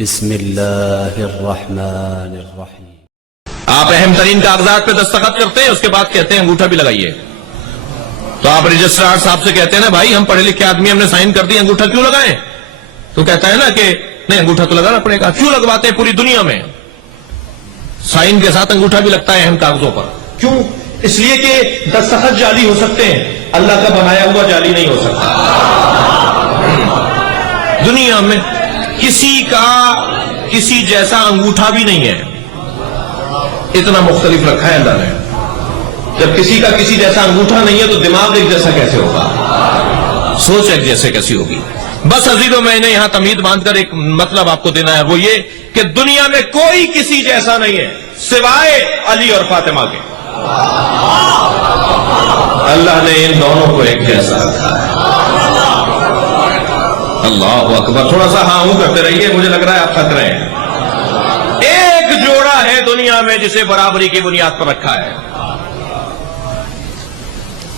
بسم اللہ الرحمن الرحیم۔ آپ اہم ترین کاغذات پہ دستخط کرتے ہیں، اس کے بعد کہتے ہیں انگوٹھا بھی لگائیے۔ تو آپ رجسٹرار صاحب سے کہتے ہیں نا بھائی ہم پڑھے لکھے آدمی، ہم نے سائن کر دی، انگوٹھا کیوں لگائیں؟ تو کہتا ہے نا کہ نہیں انگوٹھا تو لگانا پڑے گا۔ کیوں لگواتے ہیں؟ پوری دنیا میں سائن کے ساتھ انگوٹھا بھی لگتا ہے اہم کاغذوں پر۔ کیوں؟ اس لیے کہ دستخط جعلی ہو سکتے ہیں، اللہ کا بنایا ہوا جعلی نہیں ہو سکتا۔ دنیا میں کسی کا کسی جیسا انگوٹھا بھی نہیں ہے، اتنا مختلف رکھا ہے اللہ نے۔ جب کسی کا کسی جیسا انگوٹھا نہیں ہے تو دماغ ایک جیسا کیسے ہوگا، سوچ ایک جیسے کیسی ہوگی۔ بس عزیزوں میں نے یہاں تمہید باندھ کر ایک مطلب آپ کو دینا ہے، وہ یہ کہ دنیا میں کوئی کسی جیسا نہیں ہے سوائے علی اور فاطمہ کے۔ اللہ نے ان دونوں کو ایک جیسا رکھا ہے۔ اللہ اکبر۔ تھوڑا سا ہاں ہوں کرتے رہیے، مجھے لگ رہا ہے آپ تھک رہے ہیں۔ ایک جوڑا ہے دنیا میں جسے برابری کی بنیاد پر رکھا ہے۔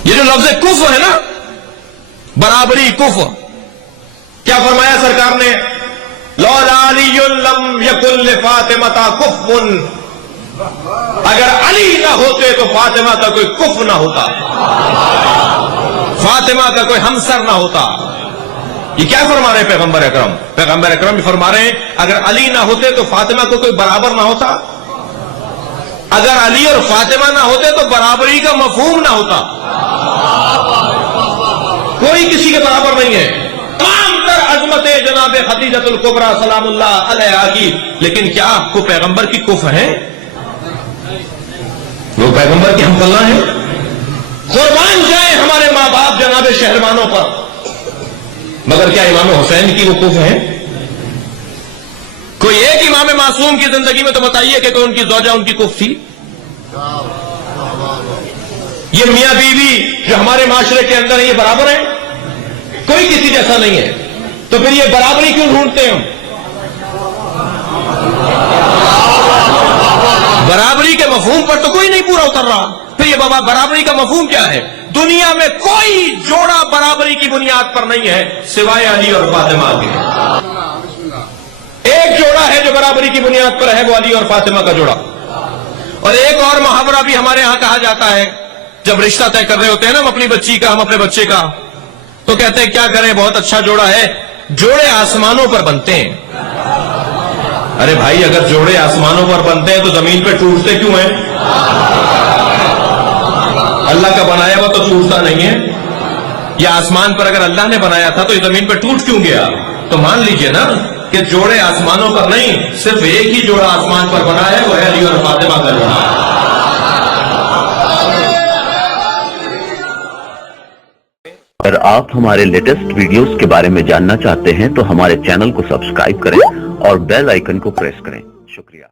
یہ جو لفظ کفر ہے نا، برابری کفر، کیا فرمایا سرکار نے؟ لولا علی لم یکن لفاطمہ کفر، اگر علی نہ ہوتے تو فاطمہ کا کوئی کفر نہ ہوتا، فاطمہ کا کوئی ہمسر نہ ہوتا۔ یہ کیا فرما رہے ہیں پیغمبر اکرم؟ پیغمبر اکرم فرما رہے ہیں اگر علی نہ ہوتے تو فاطمہ کو کوئی برابر نہ ہوتا، اگر علی اور فاطمہ نہ ہوتے تو برابری کا مفہوم نہ ہوتا۔ کوئی کسی کے برابر نہیں ہے، تمام تر عظمت جناب خدیجۃ الکبریٰ سلام اللہ علیہا کی، لیکن کیا آپ کو پیغمبر کی کفر ہے؟ وہ پیغمبر کی ہم پلہ ہیں؟ قربان جائیں ہمارے ماں باپ جناب شہربانوں پر، مگر کیا امام حسین کی وہ کفر ہے؟ کوئی ایک امام معصوم کی زندگی میں تو بتائیے کہ کوئی ان کی زوجہ ان کی کفر تھی؟ یہ میاں بیوی جو ہمارے معاشرے کے اندر ہے یہ برابر ہے؟ کوئی کسی جیسا نہیں ہے، تو پھر یہ برابری کیوں ڈھونڈتے ہیں ہم؟ برابری کے مفہوم پر تو کوئی نہیں پورا اتر رہا، پھر یہ بابا برابری کا مفہوم کیا ہے؟ دنیا میں کوئی جوڑا برابری کی بنیاد پر نہیں ہے سوائے علی اور فاطمہ کے۔ ایک جوڑا ہے جو برابری کی بنیاد پر ہے، وہ علی اور فاطمہ کا جوڑا۔ اور ایک اور محاورہ بھی ہمارے ہاں کہا جاتا ہے، جب رشتہ طے کر رہے ہوتے ہیں نا ہم اپنی بچی کا، ہم اپنے بچے کا، تو کہتے ہیں کیا کریں بہت اچھا جوڑا ہے، جوڑے آسمانوں پر بنتے ہیں۔ ارے بھائی اگر جوڑے آسمانوں پر بنتے ہیں تو زمین پہ ٹوٹتے کیوں ہیں؟ اللہ کا بنایا ہوا تو ٹوٹتا نہیں ہے، یا آسمان پر اگر اللہ نے بنایا تھا تو یہ زمین پہ ٹوٹ کیوں گیا؟ تو مان لیجئے نا کہ جوڑے آسمانوں پر نہیں، صرف ایک ہی جوڑا آسمان پر بنا ہے، وہ ہے علی اور فاطمہ کا جوڑا۔ اگر آپ ہمارے لیٹسٹ ویڈیوز کے بارے میں جاننا چاہتے ہیں تو ہمارے چینل کو سبسکرائب کریں اور بیل آئیکن کو پریس کریں۔ شکریہ۔